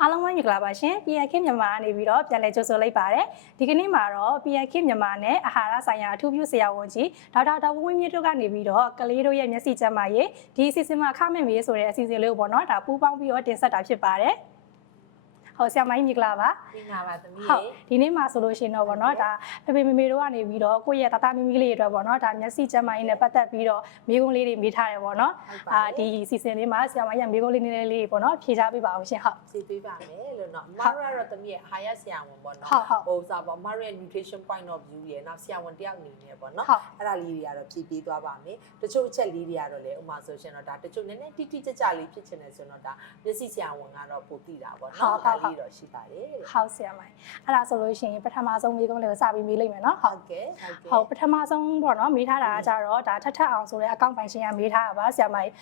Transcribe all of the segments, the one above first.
အားလုံးပဲမင်္ဂလာပါရှင် PNK မြန်မာကနေပြီးတော့ပြန်လည်ကြိုဆိုလိုက်ပါတယ်ဒီကနေ့မှာတော့ PNK မြန်မာနဲ့အာဟာရဆိုင်ရာအထူးပြုဆရာဝန်ကြီးဒေါက်တာဒေါ်ဝင်းမြင့်တို့ကနေပြီးတော့ကလေးတို့ရဲ့မျက်စိကျန်းမာရေးဒီအစီအစဉ်မှာအခမဲ့မေးဆိုတဲ့အစီအစဉ်လေးကိုပေါ့နော်ဒါပူးပေါင်းပြီးတော့တင်ဆက်တာဖြစ်ပါတယ်ဟုတ်ဆရာမကြီးမင်္ဂလာပါမင်္ဂလာပါသမီးဟုတ်ဒီနေ့မှာဆိုလို့ရှိရင်တော့ဗောနော်ဒါဖေဖေမေမေတို့ကနေပြီးတော့ကိုယ့်ရဲ့တာမီမီလေးတွေအတွက်ဗောနော်ဒါမျက်စိကျန်းမာရေးနဲ့ပတ်သက်ပြီးတော့မိကုံးလေးတွေမေးထားတယ်ဗောနော်ဒီစီစဉ်လေးမှာဆရာမကြီးမိကုံးလေးနည်းနည်းလေးဗောနော်ဖြေချပေးပါအောင်ရှင်ဟုတ်ဖြေပေးပါမယ်လို့နော်မရတော့သမီးရဲ့အာဟာရဆရာဝန်ဗောနော်ဟိုစားဗောမရရဲ့ nutrition point of view ရဲ့နောက်ဆရာဝန်တယောက်အနေနဲ့ဗောနော်အဲ့ဒါလေးတွေကတော့ဖြေပေးသွားပါမယ်တချို့အချက်လေးတွေကတော့လေဥမာဆိုရှင်တော့ဒါတချို့နည်းနည်းတိတိကျကျလေးဖြစ်ချင်တယ်ဆိုတော့ဒါမျက်စိဆရာဝန်ကတော့ပိုသိတာဗောနော်ဒါလေးတော့ရှိပါတယ်ဟုတ်ဆရာမအဲ့ဒါဆိုလို့ရှိရင်ပထမဆုံးမိကုံးလေးကိုစပြီးမေးလိုက်မယ်နော်ဟုတ်ကဲ့ဟုတ်ပထမဆုံးပေါ့နော်မေးထားတာကကြတော့ဒါထထအောင်ဆိုတဲ့အကောင့်ပိုင်ရှင်ကမေးထားတာပါဆရာမကြီ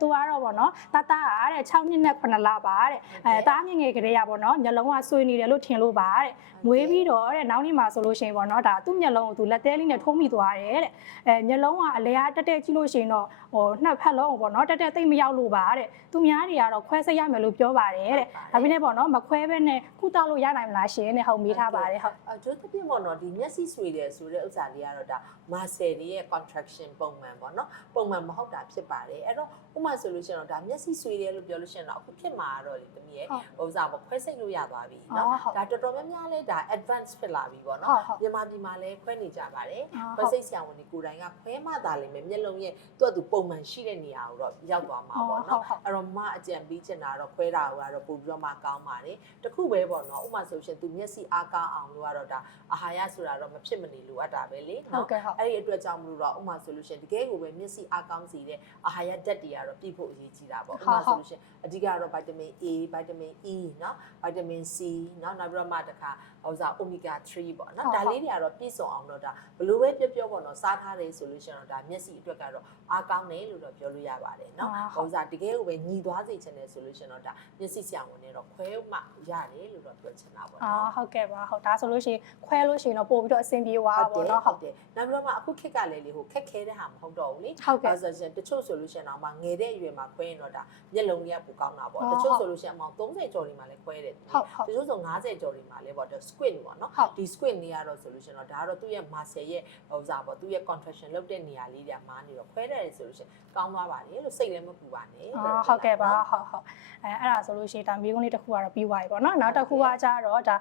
းသူကတော့ပေါ့နော်တတကတဲ့6နှစ်နဲ့9လပါတဲ့တားငငယ်ကလေးရပေါ့နော်မျက်လုံးကဆွေးနေတယ်လို့ထင်လို့ပါတဲ့မွေးပြီးတော့တဲ့နောက်နေ့မှာဆိုလို့ရှိရင်ပေါ့နော်ဒါသူ့မျက်လုံးကိုသူလက်သေးလေးနဲ့ထိုးမိသွားတယ်တဲ့မျက်လုံးကအလဲအားတက်တက်ကြည့်လို့ရှိရင်တော့ဟိုနှစ်ဖက်လုံးကိုပေါ့နော်တက်တက်သိမ့်မရောက်လို့ပါတဲ့သူများတွေကတော့ခွဲစိတ်ရမယ်လို့ပြောပါတယ်တဲ့ဒါပေမဲ့ပေါ့နော်မခွဲဘဲနဲ့ကုသလို့ရနိုင်မလားရှင်တဲ့ဟုတ်မေးထားပါတယ်ဟုတ်ကျိုးတစ်ပြည့်ပေါ့နော်ဒီမျက်စိဆွေတယ်ဆိုတဲ့ဥစ္စာလေးကတော့ဒါ muscle တွေရဲ့ contraction ပုံမှန်ပေါ့နော်ပုံမှန်မဟုတ်တာဖြစ်ပါတယ်အဲ့တော့ဥပမာဆိုလို့ရှိရင်တော့ဒါမျက်စိဆွေတယ်လို့ပြောလို့ရှိရင်တော့အခုဖြစ်မှာတော့လေတမီးရဲ့ဥစ္စာပေါ့ခွဲစိတ်လို့ရသွားပြီเนาะဒါတော်တော်များများလဲဒါ advance ဖြစ်လာပြီပေါ့နော်မြန်မာပြည်မှာလဲခွဲနေကြပါတယ်ခွဲစိတ်ဆရာဝန်တွေကိုယ်တိုင်ကခွဲမှသာလိမ့်မယ်မျက်လုံးရဲ့သူ့ပုံမှန်ရှိတဲ့နေရာကိုတော့ရောက်သွားမှာပေါ့နော်အဲ့တော့မအကြံပေးချင်တာတော့ခွဲတာကတော့ပို့ပြီးတော့မှကောင်းပါတယ်တခုပဲပေါ့နော်ဥပမာဆိုရှင်သူမျက်စိအားကောင်းအောင်လို့ကတော့ဒါအာဟာရဆိုတာတော့မဖြစ်မနေလိုအပ်တာပဲလေနော်အဲ့ဒီအတွက်ကြောင့်မလို့တော့ဥပမာဆိုလို့ရှင်တကယ်ကိုပဲမျက်စိအားကောင်းစီတဲ့အာဟာရဓာတ်တွေကတော့ပြည့်ဖို့အရေးကြီးတာပေါ့ဥပမာဆိုလို့ရှင်အဓိကတော့ဗိုက်တာမင် A ဗိုက်တာမင် E နော်ဗိုက်တာမင် C နော်နောက်ပြီးတော့မှတခါဥစား omega 3ပေါ့နော်ဒါလေးတွေကတော့ပြည့်စုံအောင်တော့ဒါဘလို့ပဲပြောပေါ့နော်စားထားတယ်ဆိုလို့ရှင်တော့ဒါမျက်စိအတွက်ကတော့အားကောင်းတယ်လို့တော့ပြောလို့ရပါတယ်နော်ဥစားတကယ်ကိုပဲညီသွားစေချင်တယ်ဆိုလို့ရှင်တော့ဒါမျက်စိဆရာဝန်နဲ့တော့ခွဲမှရတယ်လို့တော့ပြောချင်တာပေါ့နော်ဟုတ်ကဲ့ပါဟုတ်ဒါဆိုလို့ရှိရင်ခွဲလို့ရှိရင်တော့ပို့ပြီးတော့အဆင်ပြေသွားပါပေါ့နော်ဟုတ်တယ်နောက်ပြီးတော့မှအခုခက်ကလည်းလေဟိုခက်ခဲတဲ့ဟာမဟုတ်တော့ဘူးလေဟုတ်ကဲ့ဆိုရှင်တချို့ဆိုလို့ရှင်တော့မှငယ်တဲ့အရွယ်မှာခွဲရင်တော့ဒါမျက်လုံးကြီးကပိုကောင်းတာပေါ့တချို့ဆိုလို့ရှင်အမောင်30ကျော်တွေမှာလည်းခွဲတယ်တချို့ဆို50ကျော်တွေမှာလည်းပေါ့ squint ပေါ့နော်ဒီ squint နေရတော့ဆိုလို့ရှင်တော့ဒါကတော့သူ့ရဲ့ muscle ရဲ့ဥစားပေါ့သူ့ရဲ့ contraction လုပ်တဲ့နေရာလေးတွေကမားနေတော့ခွဲတယ်ဆိုလို့ရှင်ကောင်းသွားပါတယ်လို့စိတ်လည်းမပူပါနဲ့ဟုတ်ကဲ့ပါဟုတ်အဲ့ဒါဆိုလို့ရှိရင်ဒါမိကုန်းလေးတစ်ခုကတော့ပြီးသွားပြီပေါ့နော်နောက်တစ်ခုကကြတော့ဒါ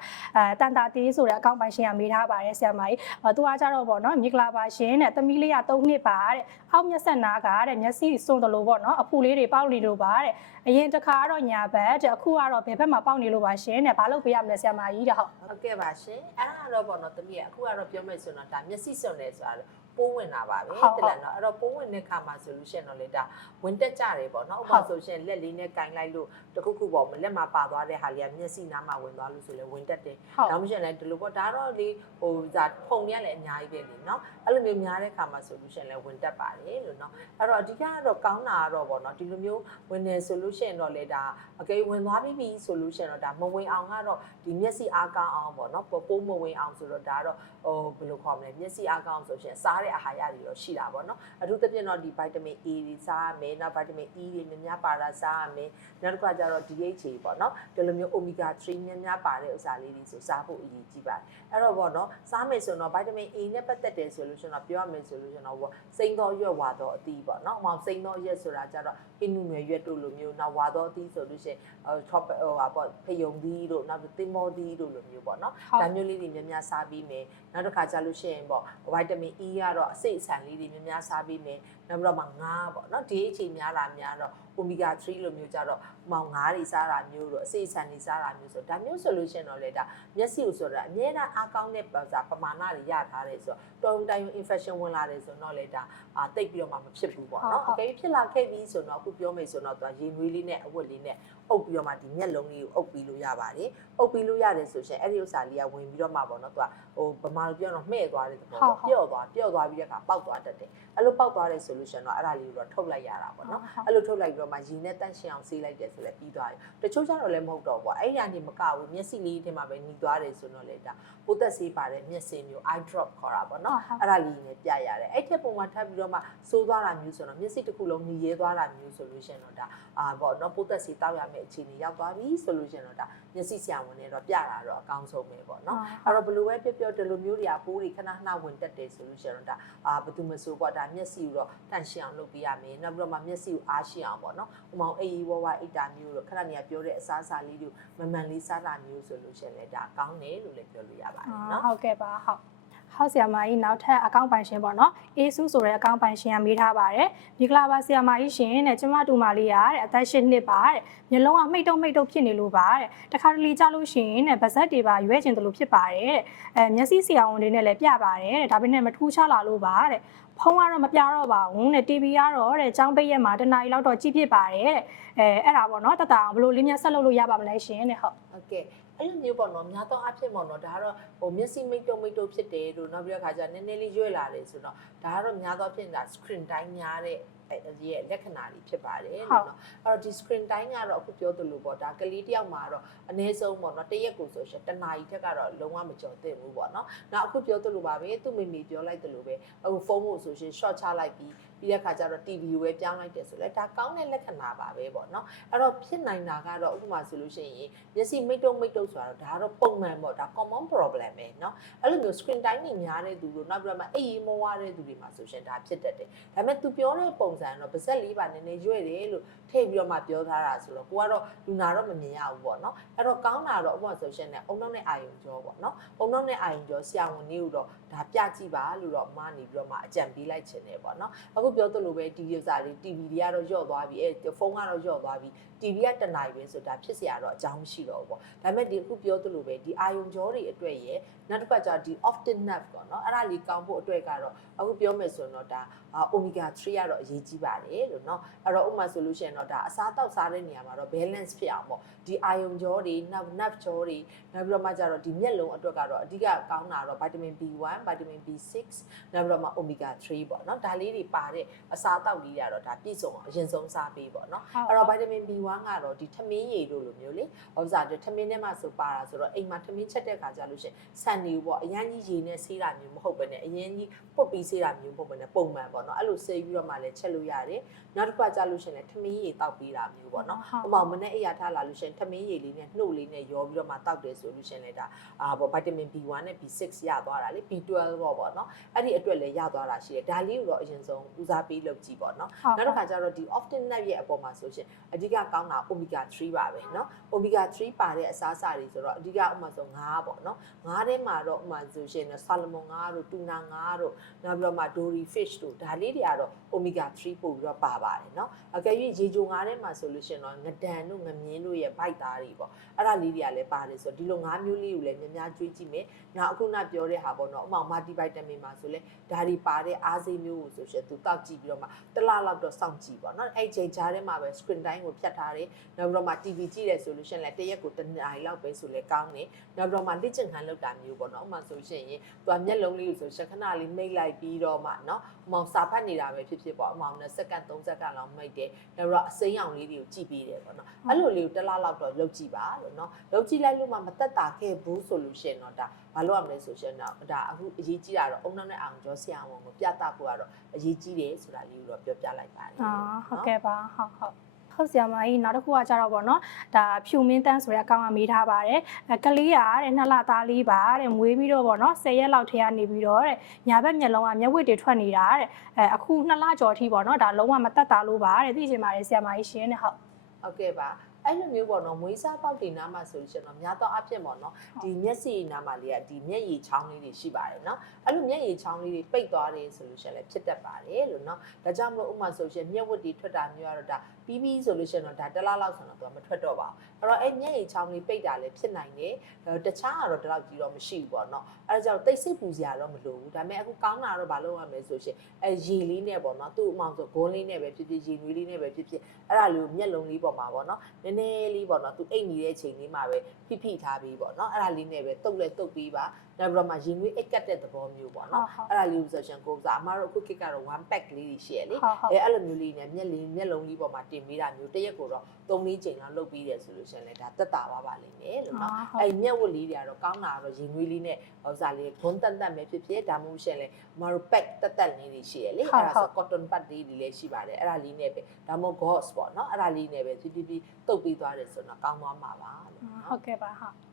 တန်တာတေးဆိုတဲ့အကောင့်ပိုင်ရှင်ကမေးထားပါတယ်ဆရာမကြီးသူကကြတော့ပေါ့နော်မိဂလာပါရှင်တဲ့သမီးလေးက3နှစ်ပါတဲ့အောက်မျက်စက်နာကတဲ့မျက်စိစွန်းတယ်လို့ပေါ့နော်အဖူလေးတွေပေါက်နေလို့ပါတဲ့အရင်တစ်ခါကတော့ညာဘက်တဲ့အခုကတော့ဘယ်ဘက်မှာပေါက်နေလို့ပါရှင်တဲ့ဘာလို့ပေးရမလဲဆရာမကြီးတဲ့ဟုတ်ကဲ့ပါရှင်အဲ့ဒါတော့ပေါ့နော်သမီးအခုကတော့ပြောမယ်ဆိုတော့ဒါမျက်စိစွန်းတယ်ဆိုတာပိုးဝင်တာပါပဲတလက်နော်အဲ့တော့ပိုးဝင်တဲ့ခါမှာဆိုလို့ရှိရင်တော့လေဒါဝင်တက်ကြတယ်ပေါ့နော်ဥပမာဆိုရှင်လက်လေးနဲ့ကင်လိုက်လို့တခုခုပေါ့လက်မှာပါသွားတဲ့ဟာလေးကမျက်စိနားမှာဝင်သွားလို့ဆိုလေဝင်တက်တယ်နောက်မှရှင်လည်းဒီလိုပေါ့ဒါတော့လေဟိုဒါဖုံရလည်းအများကြီးပဲလေနော်အဲ့လိုမျိုးများတဲ့ခါမှာဆိုလို့ရှင်လည်းဝင်တက်ပါတယ်လို့နော်အဲ့တော့အဓိကကတော့ကောင်းတာကတော့ပေါ့နော်ဒီလိုမျိုးဝင်နေဆိုလို့ရှင်တော့လေဒါအကယ်ဝင်သွားပြီဆိုလို့ရှင်တော့ဒါမဝင်အောင်ကတော့ဒီမျက်စိအားကောင်းအောင်ပေါ့နော်ပိုးမဝင်အောင်ဆိုတော့ဒါတော့ဟိုဘယ်လိုခေါ်မလဲမျက်စိအားကောင်းဆိုရှင်စားအာဟာရတွေတော့ရှိတာပေါ့နော်အထူးသဖြင့်တော့ဒီဗိုက်တာမင် A တွေစားရမယ်နောက်ဗိုက်တာမင် E တွေများများပါတာစားရမယ်နောက်တစ်ခါကျတော့ DHA ပေါ့နော်ဒီလိုမျိုး omega 3များများပါတဲ့ဥစ္စာလေးတွေဆိုစားဖို့အရေးကြီးပါတယ်အဲ့တော့ပေါ့နော်စားမယ်ဆိုတော့ဗိုက်တာမင် A နဲ့ပတ်သက်တယ်ဆိုလို့ရှိရင်တော့ပြောရမယ်ဆိုလို့ရှိရင်တော့စိမ့်သောရွက်ဝါသောအသီးပေါ့နော်။စိမ့်သောရွက်ဆိုတာကျတော့ဟင်းနုငယ်ရွက်တို့လိုမျိုးနောက်ဝါသောအသီးဆိုလို့ရှိရင်ထော့ဟိုဟာပေါ့ဖယုံသီးတို့နောက်သင်္ဘောသီးတို့လိုမျိုးပေါ့နော်။ဒါမျိုးလေးတွေများများစားပြီးမယ်။နောက်တစ်ခါကျလို့ရှိရင်ပေါ့ဗိုက်တာမင် E ကတော့အစိတ်အဆန်လေးတွေများများစားပြီးမယ်။နောက်ပြီးတော့မှငါးပေါ့နော် DHA များလာများတော့ omega 3လိုမျိုးကြတော့မောင်ငါးတွေစားတာမျိုးတို့အစိတ်အဆန်တွေစားတာမျိုးဆိုဒါမျိုးဆိုလို့ရှိရင်တော့လေဒါမျက်စိကိုဆိုတာအများအားအားကောင်းတဲ့ပမာဏတွေရထားတယ်ဆိုတော့တော်တိုင် infection ဝင်လာတယ်ဆိုတော့လေဒါတိတ်ပြီးတော့မှမဖြစ်ဘူးပေါ့နော်အကယ်ဖြစ်လာခဲ့ပြီးဆိုတော့အခုပြောမယ်ဆိုတော့သူကရေနွေးလေးနဲ့အဝတ်လေးနဲ့အုပ်ပြီးတော့မှဒီမျက်လုံးလေးကိုအုပ်ပြီးလို့ရပါတယ်အုပ်ပြီးလို့ရတယ်ဆိုရှင်အဲ့ဒီဥစ္စာလေးကဝင်ပြီးတော့မှပေါ့နော်သူကဟိုဗမာလိုပြောတော့မှဲ့သွားတဲ့သဘောပျော့သွားပြီးတဲ့အခါပေါက်သွားတတ်တယ်အဲ့လိုပေါက်သွားတဲ့ solution တော့အဲ့ဒါလေးကိုတော့ထုတ်လိုက်ရတာပေါ့နော်အဲ့လိုထုတ်လိုက်ပြီးတော့မှရေနဲ့တန့်ရှင်းအောင်ဆေးလိုက်တယ် ဆိုလဲပြီးသွားပြီတချို့ကျတော့လည်းမဟုတ်တော့ဘူးအဲ့ဒီကနေမကဘူးမျက်စိလေးထဲမှာပဲหนีသွားတယ်ဆိုတော့လေဒါပိုးသက်ဆေးပါတယ်မျက်စင်မျိုး eye drop ခေါ်တာပေါ့နော်အဲ့ဒါလေးနဲ့ပြရတယ်အဲ့ထက်ပုံမှန်ထပ်ပြီးတော့မှစိုးသွားတာမျိုးဆိုတော့မျက်စိတစ်ခုလုံးหนีရဲသွားတာမျိုးဆိုလို့ရှိရင်တော့ဒါပေါ့နော်ပိုးသက်ဆေးတောက်ရမယ့်အခြေအနေရောက်သွားပြီဆိုလို့ရှိရင်တော့ဒါမျက်စိဆရာဝန်နဲ့တော့ပြတာတော့အကောင်းဆုံးပဲပေါ့နော်အဲ့တော့ဘယ်လိုပဲပြောဒီလိုမျိုးတွေကပိုးတွေခဏခဏဝင်တက်တယ်ဆိုလို့ရှိရင်တော့ဒါဘယ်သူမဆိုပေါ့ဒါမျက်စိကိုတော့တန့်ရှင်းအောင်လုပ်ပေးရမယ်နောက်ပြီးတော့မှမျက်စိကိုအားရှင်းအောင်ပေါ့နော်ဥပမာအေးဝါအိတ်တာမျိုးတော့ခဏနေရပြောတဲ့အစားအစာလေးတွေမမှန်လေးစားတာမျိုးဆိုလို့ရှိရင်လည်းဒါကောင်းတယ်လို့လည်းပြောလို့ရပါတယ်နော်ဟုတ်ကဲ့ပါဟုတ်ဆရာမကြီးနောက်ထပ်အကောင့်ပိုင်ရှင်ပေါ့နော်အေးစုဆိုတဲ့အကောင့်ပိုင်ရှင်ကမေးထားပါတယ်ဒီကလာပါဆရာမကြီးရှင်တဲ့ကျမတူမလေးရတဲ့အသက်8နှစ်ပါတဲ့မျိုးလုံးကမိတ်တုံဖြစ်နေလို့ပါတဲ့တခါတလေကြာလို့ရှိရင်တဲ့ဗဇက်တွေပါရွဲကျင်တယ်လို့ဖြစ်ပါတယ်တဲ့မျက်စိဆရာဝန်တွေနဲ့လည်းပြပါတယ်တဲ့ဒါပေမဲ့မထူးခြားလာလို့ပါတဲ့ဖုန်းကတော့မပြတော့ပါဘူးတဲ့ TV ကတော့တဲ့ចောင်းပိတ်ရက်မှာတနားရီလောက်တော့ကြည့်ဖြစ်ပါတယ်တဲ့အဲ့ဒါပေါ့နော်တတအောင်ဘယ်လိုလေးများဆက်လုပ်လို့ရပါမလဲရှင်တဲ့ဟုတ်ကဲ့အဲ့လိုမျိုးပေါ့နော်များသောအားဖြင့်ပေါ့နော်ဒါကတော့မျက်စိမိတ်တုံဖြစ်တယ်လို့နောက်ပြီးတော့ခါကျနည်းနည်းလေးရွေ့လာတယ်ဆိုတော့ဒါကတော့များသောအားဖြင့်ဒါ screen time များတဲ့ရဲ့လက္ခဏာတွေဖြစ်ပါတယ်လို့နော်အဲ့တော့ဒီ screen time ကတော့အခုပြောသလိုပေါ့ဒါကလေးတယောက်မှာတော့အနည်းဆုံးပေါ့နော်တစ်ရက်ကိုဆိုရှင်တစ်နာရီထက်ကတော့လုံးဝမကျော်သင့်ဘူးပေါ့နော်နောက်အခုပြောသလိုပါပဲသူ့မိပြောလိုက်သလိုပဲအခုဖုန်းကိုဆိုရှင် short ချလိုက်ပြီးတဲ့အခါကျတော့ TV ကိုပဲပြောင်းလိုက်တယ်ဆိုလဲဒါကောင်းတဲ့လက္ခဏာပါပဲပေါ့နော်အဲ့တော့ဖြစ်နိုင်တာကတော့ဥပမာဆိုလို့ရှိရင်မျက်စိမိတ်တုံဆိုတော့ဒါကတော့ပုံမှန်ပေါ့ဒါ common problem ပဲเนาะအဲ့လိုမျိုး screen time တွေများတဲ့သူတို့နောက်ပြီးတော့မှအိပ်မဝါတဲ့သူတွေမှာဆိုရှင်ဒါဖြစ်တတ်တယ်ဒါပေမဲ့ तू ပြောတဲ့ပုံစံတော့ပါဇက်လေးပါနည်းနည်းရွေ့တယ်လို့ထည့်ပြီးတော့မှပြောထားတာဆိုတော့ကိုကတော့လူနာတော့မမြင်ရဘူးပေါ့เนาะအဲ့တော့ကောင်းတာတော့ဥပမာဆိုရှင်နဲ့အုံနောက်နဲ့အာယုံကြောပေါ့เนาะအုံနောက်နဲ့အာယုံကြောဆရာဝန်ကြီးတို့တော့ဒါပြကြည့်ပါလို့တော့မနေပြီးတော့မှအကြံပေးလိုက်ခြင်းတယ်ပေါ့เนาะအခုပြောသလိုပဲဒီဥစားတွေ TV တွေကတော့ညော့သွားပြီဖုန်းကတော့ညော့သွားပြီ TV ကတနာရီပဲဆိုတာဖြစ်เสียတော့အကြောင်းမရှိတော့ဘူးပေါ့ဒါပေမဲ့ဒီအခုပြောသလိုပဲဒီအာယုံကြောတွေအတွက်ရဲ့နောက်တစ်ခါကျဒီ optic nerve ပေါ့နော်အဲ့ဒါလေးကောင်းဖို့အတွက်ကတော့အခုပြောမယ်ဆိုတော့ဒါ omega 3ကတော့အရေးကြီးပါတယ်လို့เนาะအဲ့တော့ဥပမာဆိုလို့ရှိရင်တော့ဒါအစားတောက်စားတဲ့နေရာမှာတော့ balance ဖြစ်အောင်ပေါ့ဒီအာယုံကြောတွေနောက် nerve ကြောတွေနောက်ပြီးတော့မှကျတော့ဒီမျက်လုံးအတွက်ကတော့အဓိကကောင်းတာတော့ vitamin B1 vitamin B6 နောက်ပြီးတော့မှ omega 3ပေါ့နော်ဒါလေးတွေပါတဲ့အစားတောက်လေးတွေကတော့ဒါပြည့်စုံအောင်အရင်ဆုံးစားပေးပေါ့နော်အဲ့တော့ vitamin B1 ကတော့ဒီထမင်းရည်တို့လိုမျိုးလေဟောစားတယ်ထမင်းထဲမှာဆိုပါတာဆိုတော့အိမ်မှာထမင်းချက်တဲ့ခါကျလို့ရှိရင်ဆန်နေပေါ့အရင်ကြီးရေနဲ့ဆေးတာမျိုးမဟုတ်ဘဲနဲ့အရင်ကြီးပုတ်ပြီးဆေးတာမျိုးမဟုတ်ဘဲနဲ့ပုံမှန်ပေါ့နော်အဲ့လိုဆေးပြီးတော့မှလည်းချက်လို့ရတယ်နောက်တစ်ခါကျလို့ရှိရင်လည်းထမင်းရည်တောက်ပေးတာမျိုးပေါ့နော်ဟိုမှာမနေ့အရာထားလာလို့ရှိရင်ထမင်းရည်လေးနဲ့နှုတ်လေးနဲ့ရောပြီးတော့မှတောက်တယ်ဆိုလို့ရှိရင်လည်းဒါပေါ့ vitamin B1 နဲ့ B6 ရသွားတာလေ B12 ပေါ့နော်အဲ့ဒီအတွက်လည်းရသွားတာရှိတယ်ဒါလေးကိုတော့အရင်ဆုံးဦးစားပေးလုပ်ကြည့်ပေါ့နော်နောက်တစ်ခါကျတော့ဒီ often nut ရဲ့အပေါ်မှာဆိုရှင်အဓိကကောင်းတာ omega 3ပါပဲเนาะ omega 3ပါတဲ့အစားအစာတွေဆိုတော့အဓိကဥမာဆိုငါးပေါ့เนาะငါးထဲမှာတော့ဥမာဆိုရှင်ဆာလမွန်ငါးတို့တူနာငါးတို့နောက်ပြီးတော့မှ dory fish တို့ဒါလေးတွေကတော့ omega 3ပို့ပြီးတော့ပါပါတယ်เนาะအကယ်၍ရေချိုငါးထဲမှာဆိုလို့ရှင်တော့ငဒန်တို့ငမြင်းတို့ရဲ့ bite သားတွေပေါ့အဲ့ဒါလေးတွေကလည်းပါတယ်ဆိုတော့ဒီလိုငါးမျိုးလေးကိုလည်းများများကျွေးကြည့်မယ်နောက်အခုနပြောတဲ့ဟာပေါ့เนาะဥမာ multivitamin မှာဆိုလဲဒါတွေပါတဲ့အားစိမျိုးကိုဆိုရှင်သူတောက်ကြည့်ပြီးတော့မှတစ်လလောက်တော့စောင့်ကြည့်ပေါ့เนาะအဲ့ချိန်ကြားထဲမှာပဲ screen time ကိုဖြတ်ထားတယ်နောက်ပြီးတော့မှ TV ကြည့်တယ်ဆိုလို့ရှိရင်လည်းတရက်ကိုတစ်နာရီလောက်ပဲဆိုလဲကောင်းတယ်နောက်ပြီးတော့မှလက်ကျင်ခံလောက်တာမျိုးပေါ့เนาะဥပမာဆိုရှင်ရင်သူကမျက်လုံးလေးကိုဆိုရှခဏလေးမိတ်လိုက်ပြီးတော့မှเนาะဥမာစာဖတ်နေတာပဲဖြစ်ပေါ့ဥမာ20စက္ကန့်30စက္ကန့်လောက်မိတ်တယ်နောက်ပြီးတော့အစိမ်းအောင်လေးတွေကိုကြည့်ပေးတယ်ပေါ့เนาะအဲ့လိုလေးကိုတစ်လလောက်တော့လုပ်ကြည့်ပါလို့เนาะလုပ်ကြည့်လိုက်လို့မှမသက်တာခဲ့ဘူးဆိုလို့ရှိရင်တော့ဒါဘာလို့ရမလဲဆိုရှင်တော့ဒါအခုအရေးကြီးတာတော့အုံနောက်နဲ့အောင်ကျော်ဆရာဝန်ကိုပြသဖို့ကတော့အရေးကြီးတယ်ဆိုတာလေးကိုတော့ပြောပြလိုက်ပါတယ်ဟုတ်ကဲ့ပါဟုတ်ဆရာမကြီးနောက်တစ်ခုကကြတော့ဗောနော်ဒါဖြူမင်းတန်းဆိုတဲ့အကောင်ကမေးထားပါတယ်ကလေးရတဲ့2လသားလေးပါတဲ့မွေးပြီးတော့ဗောနော်10ရက်လောက်ထဲကနေပြီးတော့တဲ့ညာဘက်မျက်လုံးကမျက်ဝတ်တွေထွက်နေတာတဲ့အခု2လကျော်ထိဗောနော်ဒါလုံးဝမတက်တာလို့ပါတဲ့သိချင်ပါတယ်ဆရာမကြီးရှင်းတဲ့ဟုတ်ကဲ့ပါအဲ့လိုမျိုးပေါ့နော်မွေးစားပေါက်တင်နားမှာဆိုလို့ရှိရင်တော့များသောအားဖြင့်ပေါ့နော်ဒီမျက်စိနားမှာလေးကဒီမျက်ရည်ချောင်းလေးတွေရှိပါတယ်နော်အဲ့လိုမျက်ရည်ချောင်းလေးတွေပိတ်သွားတယ်ဆိုလို့ရှိရင်လည်းဖြစ်တတ်ပါတယ်လို့နော်ဒါကြောင့်မလို့ဥပမာဆိုရှင်မျက်ဝတ်တွေထွက်တာမျိုးကတော့ဒါပြီးပြီးဆိုလို့ရှိရင်တော့ဒါတစ်လလောက်ဆိုတော့သူကမထွက်တော့ပါဘူးအဲ့တော့အဲ့မျက်ရည်ချောင်းလေးပိတ်တာလည်းဖြစ်နိုင်တယ်တခြားကတော့ဒီလောက်ကြီးတော့မရှိဘူးပေါ့နော်အဲ့ဒါကြောင့်တိတ်ဆိတ်ပူစရာတော့မလိုဘူးဒါပေမဲ့အခုကောင်းတာတော့ဘာလို့ရမလဲဆိုရှင်ရေလေးနဲ့ပေါ့နော်သူ့အမောင်ဆိုဂုံးလေးနဲ့ပဲဖြစ်ဖြစ်ရေနွေးလေးနဲ့ပဲဖြစ်ဖြစ်အဲ့ဒါလေးကိုမျက်လုံးလေးပေါ်မှာပေါ့နော်နည်း ည်းနည်းလေးပေါ့နော်သူအိတ်နေတဲ့ချိန်လေးမှာပဲဖိထားပြီးပေါ့နော်အဲ့ဒါလေးနဲ့ပဲတုတ်လဲတုတ်ပြီးပါနောက်ပြီးတော့မှရင်သွေးအိတ်ကတ်တဲ့သဘောမျိုးပေါ့နော်အဲ့ဒါလေးကိုဆိုရှင်ကိုစားအမတို့အခုခေတ်ကတော့1 pack လေးတွေရှိရလေအဲ့လိုမျိုးလေးနဲ့မျက်လုံးလေးပေါ်မှာတင်ပေးတာမျိုးတရက်ကိုတော့3-4ချိန်လောက်လုပ်ပြီးတယ်ဆိုလို့ရှင်လေဒါတက်တာပါလိမ့်မယ်လို့နော်အဲ့မျက်ဝတ်လေးတွေကတော့ကောင်းတာကတော့ရင်သွေးလေးနဲ့ဥစားလေးဂွန်းတက်ပဲဖြစ်ဖြစ်ဒါမှမဟုတ်ရှင်လေအမတို့ pack တက်လေးတွေရှိရလေအဲ့ဒါဆို cotton pad လေးတွေလည်းရှိပါတယ်အဲ့ဒါလေးနဲ့ပဲဒါမှမဟုတ် gauze ပေါ့နော်အဲ့ဒါလေးနဲ့ပဲဖြည်းဖြည်းတုတ်ပြီးသွားတယ်ဆိုတော့ကောင်းသွားမှာပါလို့ဟုတ်ကဲ့ပါဟုတ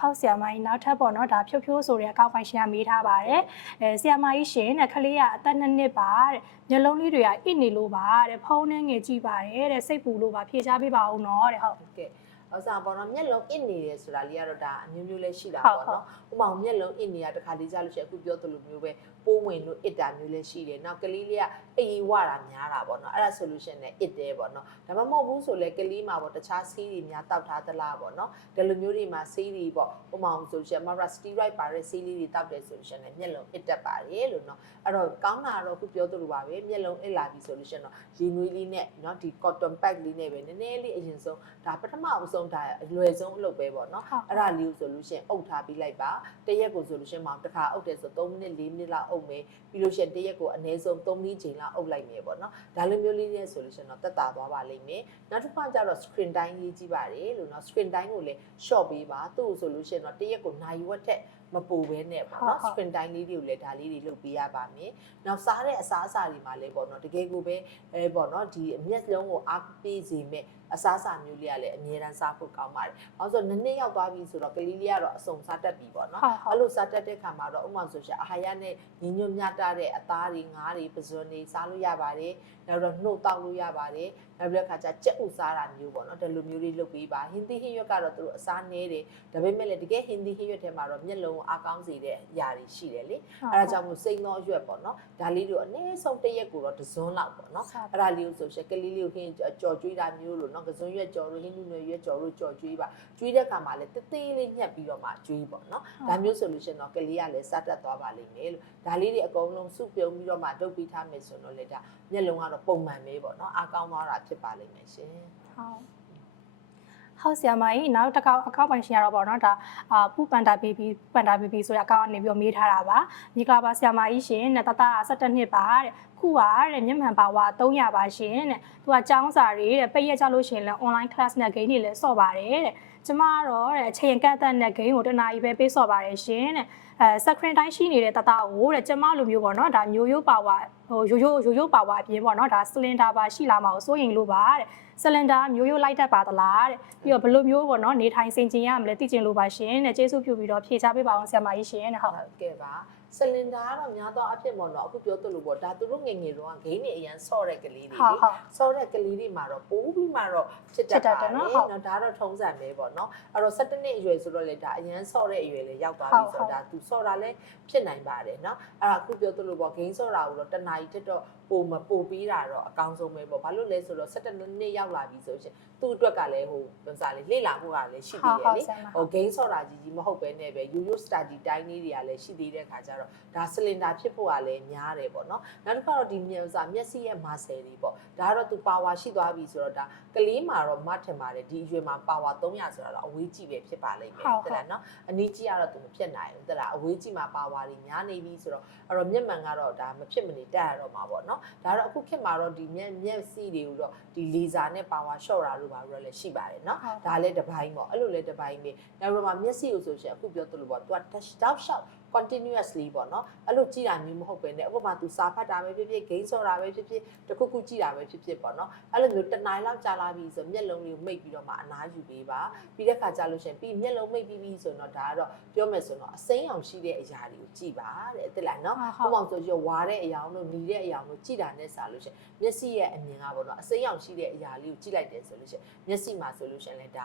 ်ဟောက်ဆရာမကြီးနောက်ထပ်ပေါ့နော်ဒါဖြိုးဖြိုးဆိုတဲ့အကောင့်ပိုင်ရှင်ကမေးထားပါတယ်ဆရာမကြီးရှင်တဲ့ခလေးကအသက်2နှစ်ပါတဲ့မျက်လုံးလေးတွေကအိနေလို့ပါတဲ့ဖုံးနှင်းငယ်ကြည့်ပါတယ်တဲ့စိတ်ပူလို့ပါဖြေချပေးပါဦးနော်တဲ့ဟုတ်ကဲ့ဥစားပေါ့နော်မျက်လုံးအစ်နေတယ်ဆိုတာလေးကတော့ဒါအမျိုးမျိုးလေးရှိတာပေါ့နော်ဥပမာမျက်လုံးအစ်နေတာတစ်ခါလေးကြားလို့ရှိရင်အခုပြောသလိုမျိုးပဲပိုးဝင်လို့အစ်တာမျိုးလေးရှိတယ်နောက်ကလေးလေးကအေးဝတာများတာပေါ့နော်အဲ့ဒါ solution နဲ့အစ်တယ်ပေါ့နော်ဒါမှမဟုတ်ဘူးဆိုလဲကလေးမှာပေါ့တခြားဆေးတွေများတောက်ထားသလားပေါ့နော်ဒီလိုမျိုးတွေမှာဆေးတွေပေါ့ဥပမာဆိုရှင် mara steroid ပါတဲ့ဆေးလေးတွေတောက်တဲ့ solution နဲ့မျက်လုံးအစ်တတ်ပါတယ်လို့နော်အဲ့တော့ကောင်းတာတော့အခုပြောသလိုပါပဲမျက်လုံးအစ်လာပြီ solution တော့ရေနွေးလေးနဲ့နော်ဒီ cotton pad လေးနဲ့ပဲနည်းနည်းလေးအရင်ဆုံးဒါပထမအဆုံးဒါအလွယ်ဆုံးအလုပ်ပဲပေါ့နော်အဲ့ဒါလေးကိုဆိုလို့ရှိရင်အုပ်ထားပြီးလိုက်ပါတရက်ကိုဆိုလို့ရှိရင်မောင်တစ်ခါအုပ်တယ်ဆို3မိနစ်4မိနစ်လောက်အုပ်မယ်ပြီးလို့ရှိရင်တရက်ကိုအနည်းဆုံး3-4ချိန်လောက်အုပ်လိုက်မယ်ပေါ့နော်ဒါလိုမျိုးလေးနဲ့ဆိုလို့ရှိရင်တော့တက်တာသွားပါလိမ့်မယ်နောက်တစ်ခါကျတော့ screen time ရေးကြည့်ပါတယ်လို့နော် screen time ကိုလည်း short ပေးပါသူ့ဆိုလို့ရှိရင်တော့တရက်ကိုနိုင်ဝက်ထက်မပူဘဲနဲ့ပေါ့နော် screen time လေးတွေကိုလည်းဒါလေးတွေလုပ်ပေးရပါမယ်နောက်စားတဲ့အစားအစာတွေမှာလည်းပေါ့နော်တကယ်ကိုပဲပေါ့နော်ဒီမျက်လုံးကိုအားပေးစေမဲ့အစားအစာမျိုးလေးကလည်းအမြဲတမ်းစားဖို့ကောင်းပါတယ်။ဘာလို့ဆိုတော့နှစ်ရောက်သွားပြီဆိုတော့ကလေးလေးကတော့အစုံစားတတ်ပြီပေါ့နော်။အဲ့လိုစားတတ်တဲ့ခါမှာတော့ဥပမာဆိုရှင်အာဟာရနဲ့ညီညွတ်မျှတတဲ့အသားတွေငါးတွေပဇွန်တွေစားလို့ရပါတယ်။နောက်တော့နှုတ်တောက်လို့ရပါတယ်။နောက်ပြီးတဲ့ခါကျကြက်ဥစားတာမျိုးပေါ့နော်။ဒီလိုမျိုးလေးလုပ်ပေးပါ။ဟင်းသီးဟင်းရွက်ကတော့သူတို့အစားနည်းတယ်။ဒါပေမဲ့လည်းတကယ်ဟင်းသီးဟင်းရွက်ထဲမှာတော့မျက်လုံးကိုအားကောင်းစေတဲ့အရာတွေရှိတယ်လေ။အဲ့ဒါကြောင့်မို့စိတ်သောရွက်ပေါ့နော်။ဒါလေးတို့အနည်းဆုံးတစ်ရက်ကိုတော့တစ်စွန်းလောက်ပေါ့နော်။အဲ့ဒါလေးကိုဆိုရှင်ကလေးလေးကိုခင်းကြော်ကျွေးတာမျိုးလို့နော်။ကစွန်းရွက်ကြော်လို့ဟင်းနုနယ်ရွက်ကြော်လို့ကြော်ကျွေးပါကျွေးတဲ့ခါမှာလည်းတေးလေးညှက်ပြီးတော့မှကျွေးပေါ့နော်ဒါမျိုးဆိုလို့ရှိရင်တော့ကလေးကလည်းစားတတ်သွားပါလိမ့်မယ်လို့ဒါလေးတွေအကုန်လုံးစုပြုံပြီးတော့မှလုပ်ပြီးထားမယ်ဆိုတော့လေဒါမျက်လုံးကတော့ပုံမှန်ပဲပေါ့နော်အားကောင်းသွားတာဖြစ်ပါလိမ့်မယ်ရှင်ဟုတ်ဆရာမကြီးနောက်တစ်ခေါက်အကောင့်ပိုင်ရှင်ရတော့ပေါ့နော်ဒါပူပန်တာဘေဘီဆိုတဲ့အကောင့်ကနေပြီးတော့မေးထားတာပါမြေကလာပါဆရာမကြီးရှင်နဲ့တတ17နှစ်ပါတဲ့ခုပါတဲ့မျက်မှန်ပါဝါ300ပါရှင်တဲ့သူကចောင်းစာတွေတဲ့ပိတ်ရက်ကြလို့ရှင်လဲ online class နဲ့ game တွေလဲဆော့ပါတယ်တဲ့ကျမကတော့တဲ့အချိန်ကန့်သတ်နဲ့ game ကိုတနားကြီးပဲပေးဆော့ပါတယ်ရှင်တဲ့screen time ရှိနေတဲ့တတကိုတဲ့ကျမလိုမျိုးပေါ့နော်ဒါမျိုးရိုးပါဝါဟိုရိုးပါဝါအပြင်ပေါ့နော်ဒါ cylinder ပါရှိလာမှာကိုစိုးရင်လို့ပါတဲ့cylinder မျိုးရိုးလိုက်တတ်ပါသလားတဲ့ပြီးတော့ဘယ်လိုမျိုးပေါ့နော်နေထိုင်ဆင်ခြင်ရမလဲသိချင်လို့ပါရှင်တဲ့ကျေးဇူးပြုပြီးတော့ဖြေချပေးပါအောင်ဆရာမကြီးရှင်တဲ့ဟုတ်ကဲ့ပါစလင်ဒါကတော့များသောအားဖြင့်ပေါ့နော်အခုပြောသလိုပေါ့ဒါသူတို့ငယ်ငယ်တော့ဂိမ်းတွေအရန်ဆော့တဲ့ကလေးတွေဆော့တဲ့ကလေးတွေမှာတော့ပိုးပြီးမှတော့ဖြစ်တတ်ပါတယ်နော်ဒါတော့ထုံးစံပဲပေါ့နော်အဲ့တော့17နှစ်အရွယ်ဆိုတော့လေဒါအရန်ဆော့တဲ့အရွယ်လေရောက်သွားပြီဆိုတော့ဒါသူဆော့တာလည်းဖြစ်နိုင်ပါတယ်နော်အဲ့ဒါအခုပြောသလိုပေါ့ဂိမ်းဆော့တာကိုတော့တနာရီတက်တော့ပိုပြီးတာတော့အကောင်းဆုံးပဲပေါ့ဘာလို့လဲဆိုတော့17နှစ်ရောက်လာပြီဆိုရှင်သူ့အတွက်ကလည်းဟိုပြောစားလေလေ့လာမှုကလည်းရှိသေးတယ်လေဟို game ဆော့တာကြီးမဟုတ်ပဲနဲ့ပဲရိုး study တိုင်းလေးတွေကလည်းရှိသေးတဲ့ခါကျတော့ဒါ cylinder ဖြစ်ဖို့ကလည်းများတယ်ပေါ့နော်နောက်တစ်ခါတော့ဒီမျက်စိရဲ့ muscle တွေပေါ့ဒါကတော့သူ power ရှိသွားပြီဆိုတော့ဒါကလေးမှာတော့မတ်ထင်ပါတယ်ဒီအရွယ်မှာ power 300ဆိုတာတော့အဝေးကြီးပဲဖြစ်ပါလိမ့်မယ်တဲ့လားနော်အနည်းကြီးကတော့သူမဖြစ်နိုင်ဘူးတဲ့လားအဝေးကြီးမှာ power တွေများနေပြီဆိုတော့အဲ့တော့မျက်မှန်ကတော့ဒါမဖြစ်မနေတက်ရတော့မှာပေါ့နော်ဒါတော့အခုခေတ်မှာတော့ဒီမျက်စိတွေကိုတော့ဒီ laser နဲ့ power shot တာလို့ပါလို့လည်းရှိပါတယ်เนาะဒါလည်းတစ်ပိုင်းပေါ့အဲ့လိုလည်းတစ်ပိုင်းပဲနောက်တော့မျက်စိကိုဆိုရှင်အခုပြောသလိုပေါ့သူက touch shot continuously ပေါ့เนาะအဲ့လိုကြည့်တာမျိုးမဟုတ်ပဲねဥပမာသူစာဖတ်တာပဲဖြစ်ဖြစ်ဂိမ်းဆော့တာပဲဖြစ်ဖြစ်တခုခုကြည့်တာပဲဖြစ်ဖြစ်ပေါ့เนาะအဲ့လိုမျိုးတစ်နိုင်လောက်ကြာလာပြီဆိုမျက်လုံးလေးကိုမိတ်ပြီးတော့မှအနားယူပေးပါပြီးတဲ့ခါကြာလို့ရှင်ပြီးမျက်လုံးမိတ်ပြီးပြီဆိုတော့ဒါကတော့ပြောမယ်ဆိုတော့အစိမ်းအောင်ရှိတဲ့အရာတွေကိုကြည့်ပါတဲ့တိလားเนาะဥပမာဆိုရဝါတဲ့အရာတို့နီးတဲ့အရာတို့ကြည့်တာနဲ့စာလို့ရှင်မျက်စိရဲ့အမြင်ကပေါ့เนาะအစိမ်းအောင်ရှိတဲ့အရာလေးကိုကြည့်လိုက်တယ်ဆိုလို့ရှင်မျက်စိမှာဆိုလို့ရှင်လဲဒါ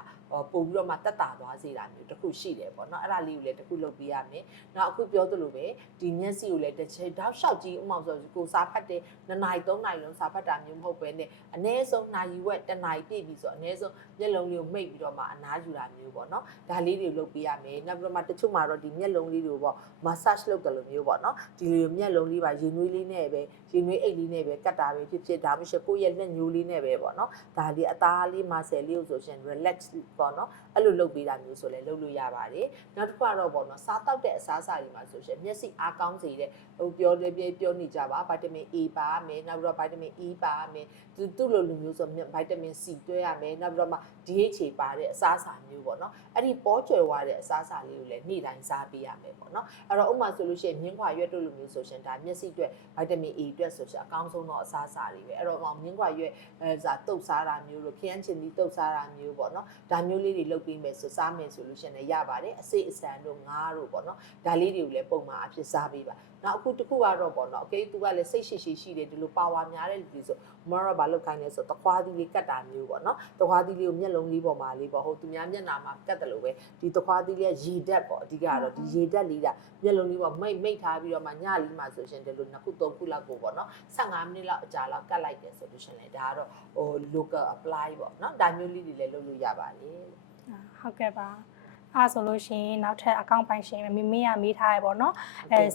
ပို့ပြီးတော့မှတက်တာသွားစေတာမျိုးတခုရှိတယ်ပေါ့เนาะအဲ့ဒါလေးကိုလည်းတခုလုပ်ပေးရမယ်နောက် အခုပြောသလိုပဲဒီမျက်စိကိုလည်းတစ်ချက်တောက်လျှောက်ကြီးဥမောင်ဆိုကိုစားဖတ်တဲ့2နာရီ3နာရီလုံးစားဖတ်တာမျိုးမဟုတ်ပဲနဲ့အနည်းဆုံးနိုင်ဝက်1နာရီပြည့်ပြီဆိုအနည်းဆုံးမျက်လုံးလေးကိုမိတ်ပြီးတော့မှအနားယူတာမျိုးပေါ့နော်ဒါလေးတွေလုပ်ပေးရမယ်နောက်ပြီးတော့မှတချို့မှာတော့ဒီမျက်လုံးလေးတွေကိုပေါ့ massage လုပ်တယ်လို့မျိုးပေါ့နော်ဒီလိုမျက်လုံးလေးပါရင်နွေးလေးနဲ့ပဲရင်နွေးအိတ်လေးနဲ့ပဲကတ်တာပဲဖြစ်ဖြစ်ဒါမှမဟုတ်ကိုယ့်ရဲ့လက်ညိုးလေးနဲ့ပဲပေါ့နော်ဒါလေးအသားလေး muscle လေးကိုဆိုရှင် relax ပေါ့နော်အဲ့လိုလုပ်ပေးတာမျိုးဆိုလဲလုပ်လို့ရပါတယ်နောက်တစ်ခါတော့ပေါ့နော်စားတောက်တဲ့အစားအစာတွေမှာဆိုရှင်မျက်စိအားကောင်းစေတဲ့ဟိုပြောနေကြပါဗိုက်တာမင် A ပါမယ်နောက်ပြီးတော့ဗိုက်တာမင် E ပါမယ်သူ့လိုလူမျိုးဆိုဗိုက်တာမင် C တွဲရမယ်နောက်ပြီးတော့မှ DHA ပါတဲ့အစားအစာမျိုးပေါ့နော်အဲ့ဒီပေါ်ကျွယ်ဝတဲ့အစားအစာလေးကိုလည်းနေ့တိုင်းစားပေးရမယ်ပေါ့နော်အဲ့တော့ဥပမာဆိုလို့ရှိရင်မြင်းခွာရွက်တို့လိုမျိုးဆိုရှင်ဒါမျက်စိအတွက်ဗိုက်တာမင် A အတွက်ဆိုရှင်အကောင်းဆုံးသောအစားအစာတွေပဲအဲ့တော့မြင်းခွာရွက်တုပ်စားတာမျိုးတို့ခရမ်းချင်ပြီးတုပ်စားတာမျိုးပေါ့နော်ဒါမျိုးလေးတွေလုပ်ပေးမယ်ဆိုစားမယ်ဆိုလို့ရှင်လည်းရပါတယ်အစိတ်အစံတို့ငါးတို့ပေါ့နော်ဒါလေးတွေကိုလည်းပုံမှန်အဖြစ်စားပေးပါနောက်အခုတစ်ခုကတော့ပေါ့နော် okay သူကလည်းစိတ်ရှိတယ်ဒီလိုပါဝါများတဲ့လူတွေဆိုမရဘာလုပ်ခိုင်းလဲဆိုတခွားသီးလေးကတ်တာမျိုးပေါ့နော်တခွားသီးလေးကိုမျက်လုံးလေးပေါ်မှာလေးပေါ့ဟုတ်သူများမျက်နှာမှာကတ်တယ်လို့ပဲဒီတခွားသီးလေးရေဓာတ်ပေါ့အဓိကတော့ဒီရေဓာတ်လေးကမျက်လုံးလေးပေါ်မိတ်ထားပြီးတော့မှညလေးမှဆိုရှင်ဒီလို2ခု3ခုလောက်ကိုပေါ့နော်15မိနစ်လောက်အကြာလောက်ကတ်လိုက်တယ်ဆိုလို့ရှင်လေဒါကတော့ဟို local apply ပေါ့နော်ဒါမျိုးလေးတွေလည်းလုပ်လို့ရပါတယ်ဟုတ်ကဲ့ပါအားဆိုလို့ရှိရင်နောက်ထပ်အကောင့်ပိုင်ရှင်မိမိကမေးထားရပေါ့နော်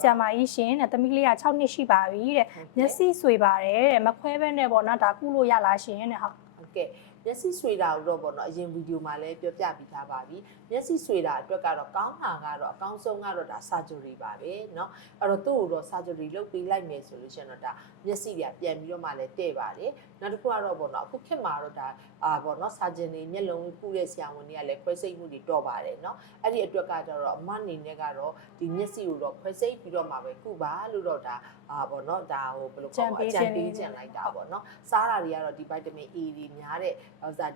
ဆရာမကြီးရှင်တဲ့သမီးလေးက6နှစ်ရှိပါပြီတဲ့မျက်စိဆွေပါတယ်တဲ့မခွဲဘဲနဲ့ပေါ့နော်ဒါကုလို့ရလားရှင်တဲ့ဟုတ်ကဲ့မျက်စိဆွေတာတော့ပေါ့နော်အရင်ဗီဒီယိုမှာလည်းပြောပြပြီးသားပါပြီမျက်စိဆွေတာအတွက်ကတော့ကောင်းတာကတော့အကောင်းဆုံးကတော့ဒါ surgery ပါပဲเนาะအဲ့တော့သူ့ကိုတော့ surgery လုပ်ပေးလိုက်မယ်ဆိုလို့ရှိရင်တော့ဒါမျက်စိတွေကပြန်ပြီးတော့မှလည်းတဲ့ပါတယ်နောက်တစ်ခုကတော့ပေါ့နော်အခုခေတ်မှာတော့ဒါပေါ့နော် surgeon တွေမျက်လုံးကုတဲ့ဆရာဝန်တွေကလည်းခွဲစိတ်မှုတွေတော့ပါတယ်เนาะအဲ့ဒီအတွက်ကတော့အမအနေနဲ့ကတော့ဒီမျက်စိကိုတော့ခွဲစိတ်ပြီးတော့မှပဲကုပါလို့တော့ဒါပေါ့နော်ဒါဟိုဘယ်လိုခေါ်မလဲအကြံပေးခြင်းလိုက်တာပေါ့နော်စားတာတွေကတော့ဒီ vitamin A တွေများတဲ့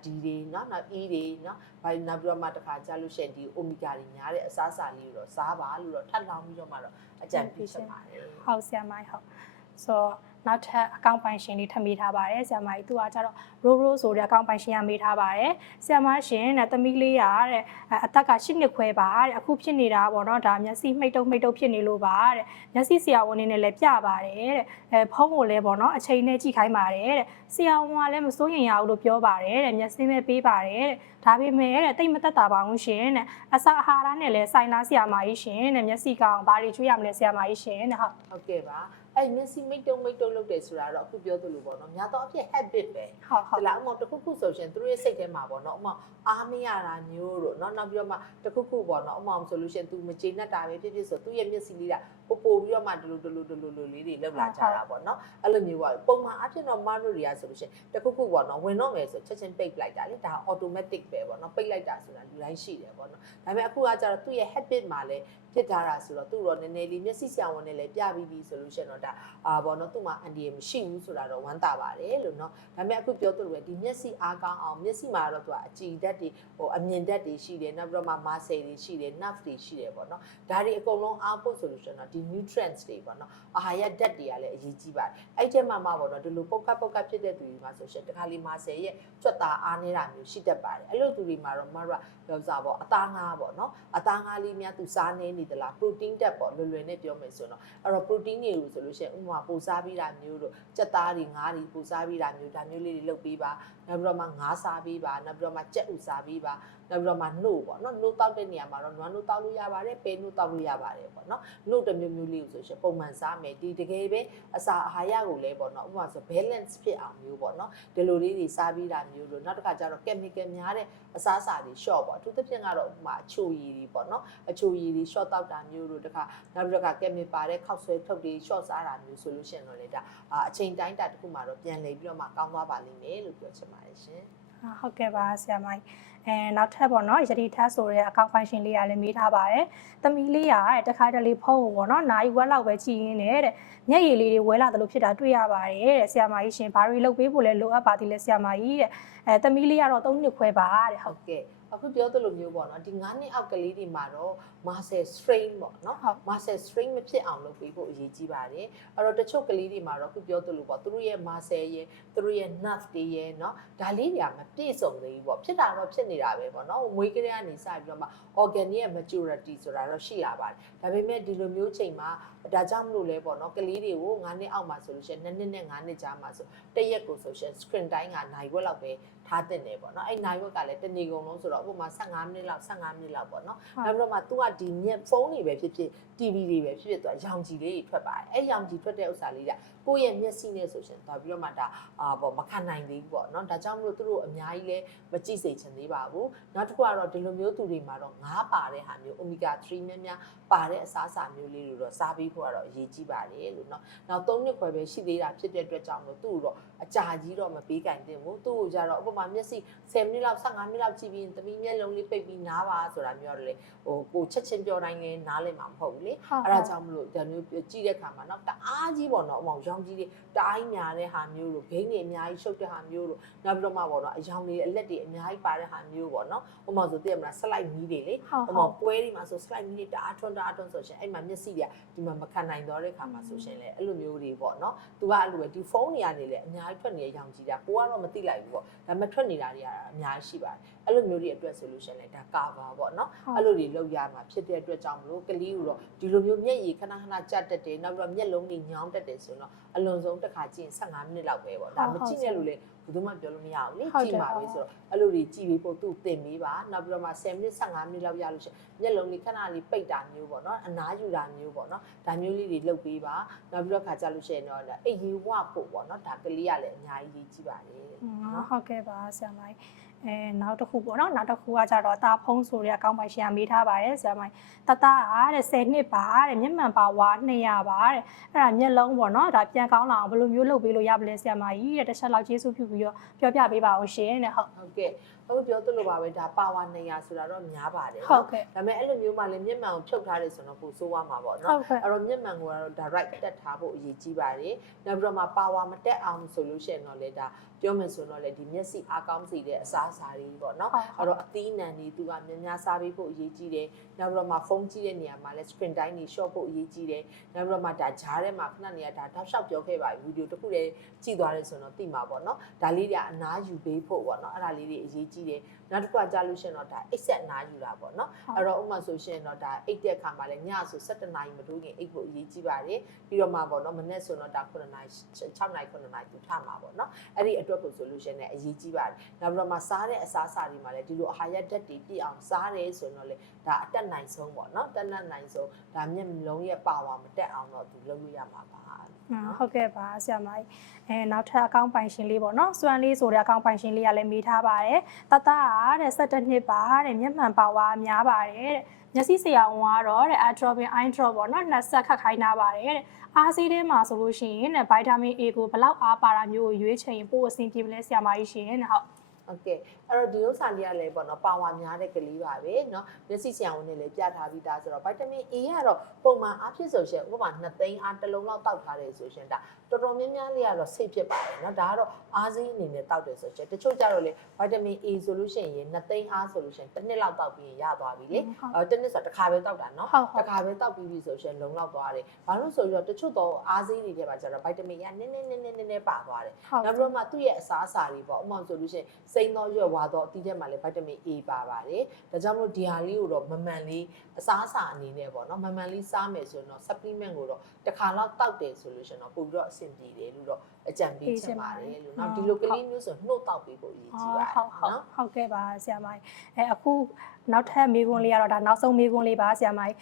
D တွေเนาะနောက် E တွေเนาะနောက်ပြီးတော့မှတစ်ခါကြာလို့ရှိရင်ဒီ omega တွေများတဲ့အစားအစာလေးကိုတော့စားပါလို့တော့ထပ်လောင်းပြီးတော့မှတော့အကြံပေးချင်ပါတယ်ဟုတ်ဆရာမဟုတ်ဆိုနောက်ထပ်အကောင့်ပိုင်ရှင်လေးထပ်မေးထားပါတယ်ဆရာမကြီးသူကကြတော့ရိုးဆိုတဲ့အကောင့်ပိုင်ရှင်ကမေးထားပါတယ်ဆရာမရှင်တဲ့သမီးလေးရတဲ့အသက်က8နှစ်ခွဲပါတဲ့အခုဖြစ်နေတာပေါ့နော်ဒါမျက်စိမှိတ်တုပ်ဖြစ်နေလို့ပါတဲ့မျက်စိဆရာဝန်နေနဲ့လည်းပြပါတယ်တဲ့ဖုန်းကိုလည်းပေါ့နော်အချိန်နဲ့ကြည့်ခိုင်းပါတယ်တဲ့ဆရာဝန်ကလည်းမစိုးရင်ရဘူးလို့ပြောပါတယ်တဲ့မျက်စိမဲ့ပေးပါတယ်တဲ့ဒါပေမဲ့တဲ့တိတ်မသက်တာပါဘူးရှင်တဲ့အစာအာဟာရနဲ့လည်းဆိုင်လားဆရာမကြီးရှင်တဲ့မျက်စိကောင်ဘာတွေကျွေးရမလဲဆရာမကြီးရှင်တဲ့ဟုတ်ကဲ့ပါအဲ့မျက်စိမိတ်တုံလုပ်တယ်ဆိုတာတော့အခုပြောသလိုပေါ့နော်များတော့အဖြစ် habit ပဲဟုတ်လားဥမာတခုခုဆိုရှင်သူတို့ရဲ့စိတ်ထဲမှာပေါ့နော်ဥမာအားမရတာမျိုးတို့เนาะနောက်ပြီးတော့မှတခုခုပေါ့နော်ဥမာဆိုလို့ရှင် तू မကျေနပ်တာပဲဖြစ်ဆိုသူ့ရဲ့မျက်စိလေးကပို့ပြီးတော့မှဒီလိုလေးတွေလောက်လာကြတာပေါ့နော်အဲ့လိုမျိုးပေါ့ပုံမှန်အဖြစ်တော့မတို့တွေကဆိုလို့ရှင်တခုခုပေါ့နော်ဝင်တော့မယ်ဆိုချက်ချင်းပိတ်လိုက်တာလေဒါ automatic ပဲပေါ့နော်ပိတ်လိုက်တာဆိုတာလူတိုင်းရှိတယ်ပေါ့နော်ဒါပေမဲ့အခုကကျတော့သူ့ရဲ့ habit မှာလည်းဖြစ်ထားတာဆိုတော့သူ့တော့နည်းနည်းလေးမျက်စိဆရာဝန်နဲ့လည်းပြပြီးပြီဆိုလို့ရှင်တော့ဒါပေါ့နော်သူ့မှာအန်ဒီရမရှိဘူးဆိုတာတော့ဝမ်းသာပါတယ်လို့နော်ဒါပေမဲ့အခုပြောသလိုပဲဒီမျက်စိအားကောင်းအောင်မျက်စိမှာတော့သူကအကြည်ဓာတ်တွေဟိုအမြင်ဓာတ်တွေရှိတယ်နောက်ပြီးတော့မှ muscle တွေရှိတယ် nerve တွေရှိတယ်ပေါ့နော်ဒါတွေအကုန်လုံးအားဖို့ဆိုလို့ရှင်တော့ဒီ nutrients တွေပေါ့နော်အာဟာရဓာတ်တွေကလည်းအရေးကြီးပါတယ်အဲ့ကျမှပေါ့နော်ဒီလိုပုတ်ကတ်ဖြစ်တဲ့သူတွေမှာဆိုရှင်တခါလေး muscle ရဲ့ကြွက်သားအားနေတာမျိုးရှိတတ်ပါတယ်အဲ့လိုသူတွေမှာတော့မတို့ကပြောစားပေါ့အသားငါးပေါ့နော်အသားငါးလေးများသူစားနေနေသလား protein ဓာတ်ပေါ့လွယ်နဲ့ပြောမယ်ဆိုတော့အဲ့တော့ protein တွေကိုဆိုလို့ရှိရင်ဥပမာပိုစားပြီးတာမျိုးတို့ကြက်သားတွေငါးတွေပိုစားပြီးတာမျိုးဒါမျိုးလေးတွေလုပ်ပေးပါနောက်ပြီးတော့မှငါးစားပေးပါနောက်ပြီးတော့မှကြက်ဥစားပေးပါနောက်ပြီးတော့မှနှုတ်ပေါ့နော်နှုတ်တောက်တဲ့နေရာမှာတော့နွားနှုတ်တောက်လို့ရပါတယ်ပဲနှုတ်တောက်လို့ရပါတယ်ပေါ့နော်နှုတ်တစ်မျိုးလေးကိုဆိုရှင်ပုံမှန်စားမယ်ဒီတကယ်ပဲအစာအာဟာရကိုလည်းပေါ့နော်ဥပမာဆို balance ဖြစ်အောင်မျိုးပေါ့နော်ဒီလိုလေးတွေစားပြီးတာမျိုးတို့နောက်တစ်ခါကျတော့ chemical များတဲ့အစားအစာတွေ short ပေါ့အထူးသဖြင့်ကတော့ဥပမာအချိုရည်တွေပေါ့နော်အချိုရည်တွေ short တောက်တာမျိုးတို့တခါနောက်ပြီးတော့ chemical ပါတဲ့ခောက်ဆွဲထုတ်တွေ short စားတာမျိုးဆိုလို့ရှိရင်တော့လေဒါအချိန်တိုင်းတာတစ်ခုမှတော့ပြန်လည်ပြီးတော့မှကောင်းသွားပါလိမ့်မယ်လို့ပြောချင်ပါတယ်ရှင်ဟုတ်ကဲ့ပါဆရာမကြီးနောက်ထပ်ပေါ့နော်ယတိထက်ဆိုတဲ့အကောင့်ဖိုင်ရှင်လေးကလည်းမေးထားပါတယ်။သမီးလေးကတခါတလေဖုန်းပေါ့နော်နိုင်ဝက်လောက်ပဲကြည်ရင်းနဲ့တဲ့မျက်ရည်လေးတွေဝဲလာတယ်လို့ဖြစ်တာတွေ့ရပါတယ်တဲ့ဆရာမကြီးရှင်ဘာတွေလုပ်ပေးဖို့လဲလိုအပ်ပါသေးလဲဆရာမကြီးတဲ့သမီးလေးကတော့3နှစ်ခွဲပါတဲ့ဟုတ်ကဲ့ အခုပြောသလိုမျိုးပေါ့နော်ဒီ9နှစ်အောက်ကလေးတွေမှာတော့ muscle strain ပေါ့နော် muscle strain မဖြစ်အောင်လုပ်ပေးဖို့အရေးကြီးပါတယ်အဲ့တော့တချို့ကလေးတွေမှာတော့အခုပြောသလိုပေါ့သူတို့ရဲ့ muscle ရဲ့သူတို့ရဲ့ nerve တွေရဲ့နော်ဒါလေးတွေကမပြည့်စုံသေးဘူးပေါ့ဖြစ်တာတော့ဖြစ်နေတာပဲပေါ့နော်မွေးကလေးကနေစပြီးတော့မှ organ ရဲ့ maturity ဆိုတာတော့ရှိလာပါတယ်ဒါပေမဲ့ဒီလိုမျိုးချိန်မှာဒါကြောင့်မလို့လဲပေါ့နော်ကလေးတွေကို9နှစ်အောက်မှာဆိုလို့ရှိရင်2နှစ်နဲ့9နှစ်ကြားမှာဆိုတရက်ကိုဆိုရှင် screen time ကနိုင်ဝက်လောက်ပဲထားတင်နေပေါ့နော်အဲ့နိုင်ဝက်ကလည်းတနေ့ကုန်လုံးဆိုတော့ဥပမာ15မိနစ်လောက်15မိနစ်လောက်ပေါ့နော်နောက်ပြီးတော့မှ तू ကဒီညက်ဖုန်းတွေပဲဖြစ်ဖြစ် TV တွေပဲဖြစ်ဖြစ် तू ရောင်ခြည်လေးတွေထွက်ပါတယ်အဲ့ရောင်ခြည်ထွက်တဲ့ဥစ္စာလေးကကိုယ့်ရဲ့မျက်စိနဲ့ဆိုရှင်သွားပြီးတော့မှဒါပေါ့မခံနိုင်သေးဘူးပေါ့နော်ဒါကြောင့်မလို့သူတို့အများကြီးလဲမကြည့်စေချင်သေးပါဘူးနောက်တစ်ခုကတော့ဒီလိုမျိုးသူတွေမှာတော့ငါးပါတဲ့ဟာမျိုး omega 3များများပါတဲ့အစားအစာမျိုးလေးတွေတော့စားပေးဖို့ကတော့အရေးကြီးပါတယ်လို့နော်နောက်3နှစ်ခွဲပဲရှိသေးတာဖြစ်တဲ့အတွက်ကြောင့်မလို့သူ့တော့အကြာကြီးတော့မပေးကင်သင့်ဘူးသူ့ကိုကြတော့ဥပမာမျက်စိ10မိနစ်လောက်15မိနစ်လောက်ကြည့်ပြီးသမီးမျက်လုံးလေးပိတ်ပြီးနားပါဆိုတာမျိုးတော့လေဟိုကိုချက်ချင်းပြောတိုင်းလည်းနားလည်မှာမဟုတ်ဘူးလေအဲ့ဒါကြောင့်မလို့ဒါမျိုးကြည့်တဲ့အခါမှာနော်တအားကြီးပေါ့နော်ဥပမာရောင်ကြီးတွေတအားကြီးညာတဲ့ဟာမျိုးလို့ဂိမ်းတွေအများကြီးရှုပ်တဲ့ဟာမျိုးလို့နောက်ပြီးတော့မှပေါ့နော်အယောင်တွေအလက်တွေအများကြီးပါတဲ့ဟာမျိုးပေါ့နော်ဥပမာဆိုသိရမလား slide မီးတွေလေဥပမာပွဲတွေမှာဆို slide မီးတွေတအားထွန်းဆိုရှင်အဲ့မှာမျက်စိတွေကဒီမှာမခံနိုင်တော့တဲ့အခါမှာဆိုရှင်လေအဲ့လိုမျိုးတွေပေါ့နော်သူကအဲ့လိုပဲဒီဖုန်းတွေကနေလေအများကြီးထွက်နေတဲ့ရောင်ကြီးတာကိုကတော့မသိလိုက်ဘူးပေါ့ဒါပေမဲ့ထွက်နေတာတွေကအများကြီးရှိပါတယ်အဲ့လိုမျိုးတွေအတွက်ဆိုလို့ရှင်လေဒါ cover ပေါ့နော်အဲ့လိုတွေလောက်ရမှာဖြစ်တဲ့အတွက်ကြောင့်မလို့ကလေးကိုတော့ဒီလိုမျိုးမျက်ရည်ခဏကြက်တက်တယ်နောက်ပြီးတော့မျက်လုံးတွေညောင်းတက်တယ်ဆိုတော့အလွန်ဆုံးတစ်ခါကြည့်ရင်15မိနစ်လောက်ပဲပေါ့ဒါမကြည့်နဲ့လို့လေဘယ်သူမှပြောလို့မရဘူးလေကြည့်ပါပြီဆိုတော့အဲ့လိုတွေကြည့်ပြီးပို့သူ့တင်ပေးပါနောက်ပြီးတော့မှ10မိနစ်15မိနစ်လောက်ရလို့ရှိရင်မျက်လုံးလေးခဏလေးပိတ်တာမျိုးပေါ့နော်အနားယူတာမျိုးပေါ့နော်ဒါမျိုးလေးတွေလုပ်ပေးပါနောက်ပြီးတော့ခါကြလို့ရှိရင်တော့အိတ်ကြီးဝဖို့ပေါ့နော်ဒါကလေးကလည်းအများကြီးကြည့်ပါလေနော်ဟုတ်ကဲ့ပါဆရာမနောက်တစ်ခုပေါ့နော်နောက်တစ်ခုကကြတော့တာဖုံးဆိုတဲ့အကောင့်ပိုင်ရှင်ကမေးထားပါတယ်ဆရာမတတအားတဲ့10နှစ်ပါတဲ့မျက်မှန်ပါဝါ200ပါတဲ့အဲ့ဒါမျက်လုံးပေါ့နော်ဒါပြန်ကောင်းလာအောင်ဘယ်လိုမျိုးလုပ်ပေးလို့ရပါလဲဆရာမကြီးတဲ့တစ်ချက်လောက်ကျေးဇူးပြုပြီးတော့ပြောပြပေးပါအောင်ရှင်တဲ့ဟုတ်ကဲ့အခုပြောသလိုပါပဲဒါပါဝါ200ဆိုတာတော့များပါတယ်နော်ဒါပေမဲ့အဲ့လိုမျိုးမှလည်းမျက်မှန်ကိုဖြုတ်ထားတယ်ဆိုတော့ကိုစိုးရမှာပေါ့နော်အဲ့တော့မျက်မှန်ကိုကတော့ဒါ right တက်ထားဖို့အရေးကြီးပါတယ်နောက်ပြီးတော့မှပါဝါမတက်အောင်ဆိုလို့ရှိရင်တော့လေဒါပြောမယ်ဆိုတော့လေဒီမျက်စိအားကောင်းစေတဲ့အစားအစာတွေပေါ့နော်အဲ့တော့အသီးနှံတွေသူကများများစားပေးဖို့အရေးကြီးတယ်နောက်ပြီးတော့မှဖုန်းကြည့်တဲ့နေရာမှာလည်း screen time တွေ short ဖို့အရေးကြီးတယ်နောက်ပြီးတော့မှဒါဂျားထဲမှာခဏနေရဒါတောက်လျှောက်ပြောခဲ့ပါဗီဒီယိုတစ်ခုတည်းကြည့်သွားတယ်ဆိုတော့သိမှာပေါ့နော်ဒါလေးတွေအနားယူပေးဖို့ပေါ့နော်အဲ့ဒါလေးတွေအရေးကြီးတယ်နောက်တစ်ခုကကြားလို့ရှိရင်တော့ဒါအိတ်ဆက်အနားယူတာပေါ့နော်အဲ့တော့ဥပမာဆိုရှင်တော့ဒါအိတ်တဲ့အခါမှာလည်းညဆို7နာရီမတိုးခင်အိတ်ဖို့အရေးကြီးပါတယ်ပြီးတော့မှပေါ့နော်မနေ့ဆိုတော့ဒါ9နာရီ6နာရီ9နာရီသူထမှာပေါ့နော်အဲ့ဒီအတွက်ကိုဆိုလို့ရှိရင်လည်းအရေးကြီးပါတယ်နောက်ပြီးတော့မှစားတဲ့အစားအစာတွေမှာလည်းဒီလိုအာဟာရဓာတ်တွေပြည့်အောင်စားတယ်ဆိုရင်တော့လေဒါအတက်နိုင်ဆုံးပေါ့နော်တက်နိုင်ဆုံးဒါမျက်လုံးရဲ့ပါဝါမတက်အောင်တော့သူလုပ်လို့ရမှာပါဟုတ်ကဲ့ပါဆရာမကြီးနောက်ထပ်အကောင့်ပိုင်ရှင်လေးပေါ့နော်စွမ်းလေးဆိုတဲ့အကောင့်ပိုင်ရှင်လေးကလည်းမေးထားပါတယ်တတအားတဲ့17နှစ်ပါတဲ့မျက်မှန်ပါဝါများပါတယ်တဲ့မျက်စိဆရာဝန်ကတော့တဲ့ atropine eye drop ပေါ့နော်နှစ်ဆက်ခတ်ခိုင်းထားပါတယ်တဲ့အားစီးထဲမှာဆိုလို့ရှိရင်တဲ့ vitamin A ကိုဘယ်လောက်အားပါတာမျိုးကိုရွေးချယ်ရင်ပို့အဆင်ပြေမလဲဆရာမကြီးရှင်တဲ့ဟုတ်โอเคအဲ့တော့ဒီဥစ္စာလေးကလည်းပေါ့နော်ပါဝါများတဲ့ကလေးပါပဲเนาะမျက်စိဆရာဝန်နဲ့လည်းပြထားပြီးသားဆိုတော့ဗိုက်တာမင် A ကတော့ပုံမှန်အားဖြင့်ဆိုရှင်ဥပမာ2သိန်းအားတစ်လုံးလောက်တောက်ထားတယ်ဆိုရှင်ဒါတော်တော်များများလေးကတော့စိတ်ဖြစ်ပါတယ်เนาะဒါကတော့အားစိအနေနဲ့တောက်တယ်ဆိုရှင်တချို့ကြတော့လေဗိုက်တာမင် A ဆိုလို့ရှိရင်2သိန်းအားဆိုလို့ရှင်တစ်နှစ်လောက်တောက်ပြီးရသွားပြီလေတစ်နှစ်ဆိုတစ်ခါပဲတောက်တာเนาะတစ်ခါပဲတောက်ပြီးဆိုရှင်လုံလောက်သွားတယ်ဘာလို့ဆိုတော့တချို့တော့အားစိတွေထဲမှာကျတော့ဗိုက်တာမင် A ကနည်းနည်းပါသွားတယ်နောက်ပြီးတော့မှသူ့ရဲ့အစားအစာတွေပေါ့ဥပမာဆိုလို့ရှိရင်စိမ်းသောရွက်ဝါတော့အသီးထဲမှာလည်းဗိုက်တာမင် A ပါပါတယ်ဒါကြောင့်မို့ဒီဟာလေးကိုတော့မမှန်လေးအစားအစာအနေနဲ့ပေါ့နော်မမှန်လေးစားမယ်ဆိုရင်တော့ supplement ကိုတော့တစ်ခါလောက်တောက်တယ်ဆိုလို့ရှင်တော့ပို့ပြီးတော့အဆင်ပြေတယ်လို့တော့အကြံပေးချင်ပါတယ်လို့နော်ဒီလိုကလေးမျိုးဆိုနှုတ်တောက်ပေးဖို့အရေးကြီးပါတယ်နော်ဟုတ်ကဲ့ပါဆရာမကြီးအခုနောက်ထပ်မေးခွန်းလေးကတော့ဒါနောက်ဆုံးမေးခွန်းလေးပါဆရာမကြီ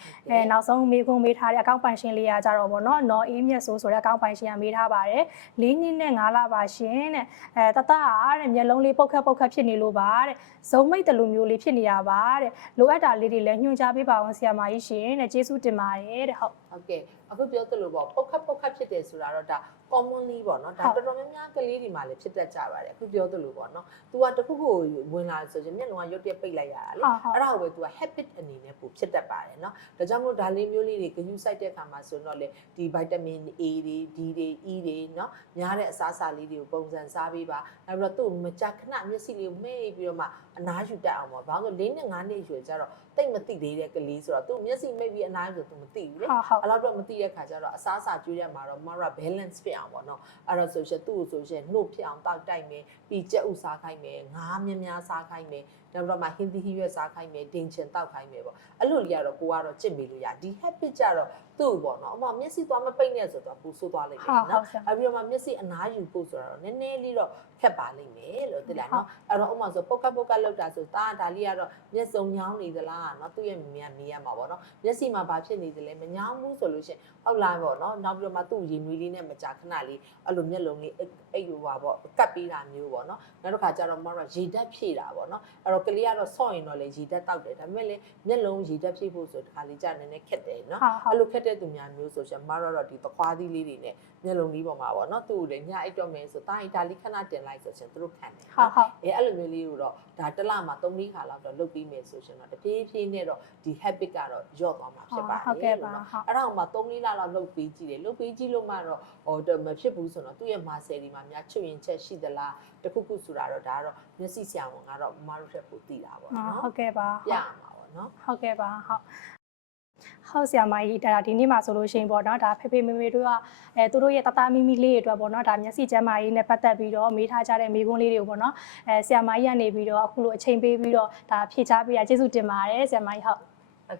းနောက်ဆုံးမေးခွန်းမေးထားတဲ့အကောင့်ပိုင်ရှင်လေးကကြတော့ဗောနော်နော်အေးမြတ်ဆိုတဲ့အကောင့်ပိုင်ရှင်ကမေးထားပါတယ်၄နှစ်နဲ့5လပါရှင်တဲ့တတအားတဲ့မျက်လုံးလေးပုတ်ခတ်ဖြစ်နေလို့ပါတဲ့ဇုံမိတ်တလူမျိုးလေးဖြစ်နေရပါတဲ့လိုအပ်တာလေးတွေလည်းညွှန်ကြားပေးပါအောင်ဆရာမကြီးရှင်တဲ့ကျေးဇူးတင်ပါတယ်တဲ့ဟုတ်ကဲ့အခုပြောသလိုပေါ့ပုတ်ခတ်ဖြစ်တယ်ဆိုတာတော့ဒါဟ commonly ပေါ့နော်ဒါတော်တော်များများကလေးတွေမှာလည်းဖြစ်တတ်ကြပါတယ်အခုပြောသလိုပေါ့နော် तू ကတခုခုဝင်လာဆိုရင်မျက်လုံးကရုတ်တရက်ပိတ်လိုက်ရတာလေအဲ့ဒါကိုပဲ तू က habit အနေနဲ့ပို့ဖြစ်တတ်ပါတယ်နော်ဒါကြောင့်မို့ဒါလေးမျိုးလေးတွေဂရုစိုက်တဲ့အခါမှာဆိုတော့လေဒီ vitamin A တွေ D တွေ E တွေနော်များတဲ့အစားအစာလေးတွေကိုပုံစံစားပေးပါနောက်ပြီးတော့သူ့မကြခဏမျက်စိလေးမှိတ်ပြီးတော့မှအနားယူတတ်အောင်ပေါ့ဘာလို့လဲ4နဲ့5နှစ်ရွယ်ကျတော့တိတ်မသိသေးတဲ့ကလေးဆိုတော့သူမျက်စိမိတ်ပြီးအနားဆိုသူမသိဘူးလေအဲ့တော့တော့မသိတဲ့ခါကျတော့အစားအစာကျွေးရမှာတော့မရ balance ဖြစ်အောင်ပေါ့နော်အဲ့တော့ဆိုရှင်သူ့ကိုဆိုရှင်နှုတ်ဖြစ်အောင်တောက်တိုက်မယ်ပြီးကြက်ဥစားခိုင်းမယ်ငါးများများစားခိုင်းမယ်နောက်တော့မှဟင်းသီးဟင်းရွက်စားခိုင်းမယ်ဒင်ချင်တောက်ခိုင်းမယ်ပေါ့အဲ့လိုလေးကတော့ကိုကတော့ကြစ်မိလို့ရဒီ habit ကြတော့သူ့ပေါ့နော်အမမျက်စိသွားမပိတ်နဲ့ဆိုတော့ပူဆိုးသွားလိမ့်မယ်နော်အဲ့ပြီးတော့မှမျက်စိအနားယူဖို့ဆိုတော့နည်းနည်းလေးတော့ခက်ပါလိမ့်မယ်လို့သိလားနော်အဲ့တော့ဥမာဆိုပုတ်ကလောက်တာဆိုဒါလေးကတော့မျက်စုံညောင်းနေသလားနော်သူ့ရဲ့မြင်နေရမှာပေါ့နော်မျက်စိမှာဘာဖြစ်နေသလဲမညောင်းဘူးဆိုလို့ရှင်ဟုတ်လားပေါ့နော်နောက်ပြီးတော့မှသူ့ရေနွေးလေးနဲ့မကြာခဏလေးအဲ့လိုမျက်လုံးလေးအဲ့လိုပါပေါ့ကတ်ပေးတာမျိုးပေါ့နော်နောက်တစ်ခါကျတော့မတော့ရေဓာတ်ဖြည့်တာပေါ့နော်အဲ့တော့ကလေးကတော့ဆော့ရင်တော့လေရေဓာတ်တောက်တယ်ဒါပေမဲ့လေမျက်လုံးရေဓာတ်ဖြည့်ဖို့ဆိုတခါလေးကြာနည်းနည်းခက်တယ်နော်အဲ့လိုခက်တဲ့သူများမျိုးဆိုရှင်မတော့ဒီသခွားသီးလေးတွေနဲ့မျက်လုံးလေးပေါ်မှာပေါ့နော်သူ့ကိုလေညအိတ်တော့မယ်ဆိုတာဒါလေးခဏတင်လိုက်ဆိုရှင်သူတို့ခံတယ်ဟုတ်အဲ့လိုမျိုးလေးကိုတော့ဒါတစ်လမှာ3-4ခါလောက်တော့လုပ်ပြီးမယ်ဆိုရှင်တော့တဖြည်းဖြည်းနဲ့တော့ဒီ habit ကတော့ညော့သွားမှာဖြစ်ပါတယ်လို့နော်အဲ့ဒါမှ3-4လလောက်လုပ်ပြီးကြည့်တယ်လုပ်ပြီးကြည့်လို့မှတော့ဟိုမဖြစ်ဘူးဆိုတော့သူ့ရဲ့ muscle တွေမှာများချွတ်ရင်ချက်ရှိသလားတခုခုဆိုတာတော့ဒါကတော့မျက်စိဆရာဝန်ကတော့မတို့တက်ဖို့သိတာပေါ့နော်ဟုတ်ကဲ့ပါပြမှာပေါ့နော်ဟုတ်ကဲ့ပါဟုတ်ဆရာမကြီးဒါဒီနေ့မှာဆိုလို့ရှိရင်ပေါ့နော်ဒါဖေဖေမေမေတို့ကသူတို့ရဲ့တသားမီမီလေးတွေအတွက်ပေါ့နော်ဒါမျက်စိကျန်းမာရေးနဲ့ပတ်သက်ပြီးတော့မေးထားကြတဲ့မေးခွန်းလေးတွေကိုပေါ့နော်ဆရာမကြီးကနေပြီးတော့အခုလိုအချိန်ပေးပြီးတော့ဒါဖြေချပေးရကျေးဇူးတင်ပါတယ်ဆရာမကြီးဟုတ်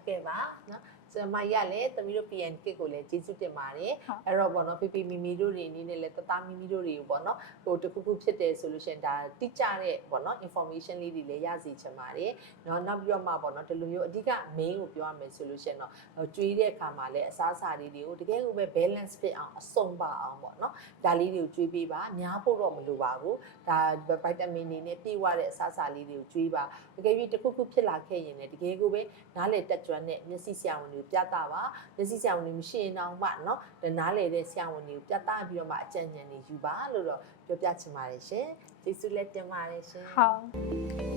ကဲ့ပါနော်ဆရာမရလည်းသမီးတို့ PN kit ကိုလည်းကျေးဇူးတင်ပါတယ်အဲ့တော့ပေါ့နော်ဖေဖေမီမီတို့တွေအနေနဲ့လည်းတသားမီမီတို့တွေကိုပေါ့နော်ဟိုတခုခုဖြစ်တယ်ဆိုလို့ရှိရင်ဒါတိကျတဲ့ပေါ့နော် information လေးတွေလည်းရစီချင်ပါတယ်နောက်ပြီးတော့မှပေါ့နော်ဒီလိုမျိုးအဓိက main ကိုပြောရမယ်ဆိုလို့ရှိရင်တော့ကျွေးတဲ့အခါမှာလည်းအစားအစာလေးတွေကိုတကယ်ကိုပဲ balance ဖြစ်အောင်အစုံပါအောင်ပေါ့နော်ဒါလေးတွေကိုကျွေးပေးပါများဖို့တော့မလိုပါဘူးဒါ vitamin တွေနဲ့ပြည့်ဝတဲ့အစားအစာလေးတွေကိုကျွေးပါတကယ်ပြီးတခုခုဖြစ်လာခဲ့ရင်လည်းတကယ်ကိုပဲနားလေတက်ကြွနဲ့မျက်စိဆရာဝန်တွေပြသပါမျက်စိဆရာဝန်တွေမရှိရင်တော့မှเนาะနားလေတဲ့ဆရာဝန်တွေကိုပြသပြီးတော့မှအကြံဉာဏ်တွေယူပါလို့တော့ပြောပြချင်ပါတယ်ရှင်ကျေးဇူးလက်တင်ပါတယ်ရှင်ဟုတ်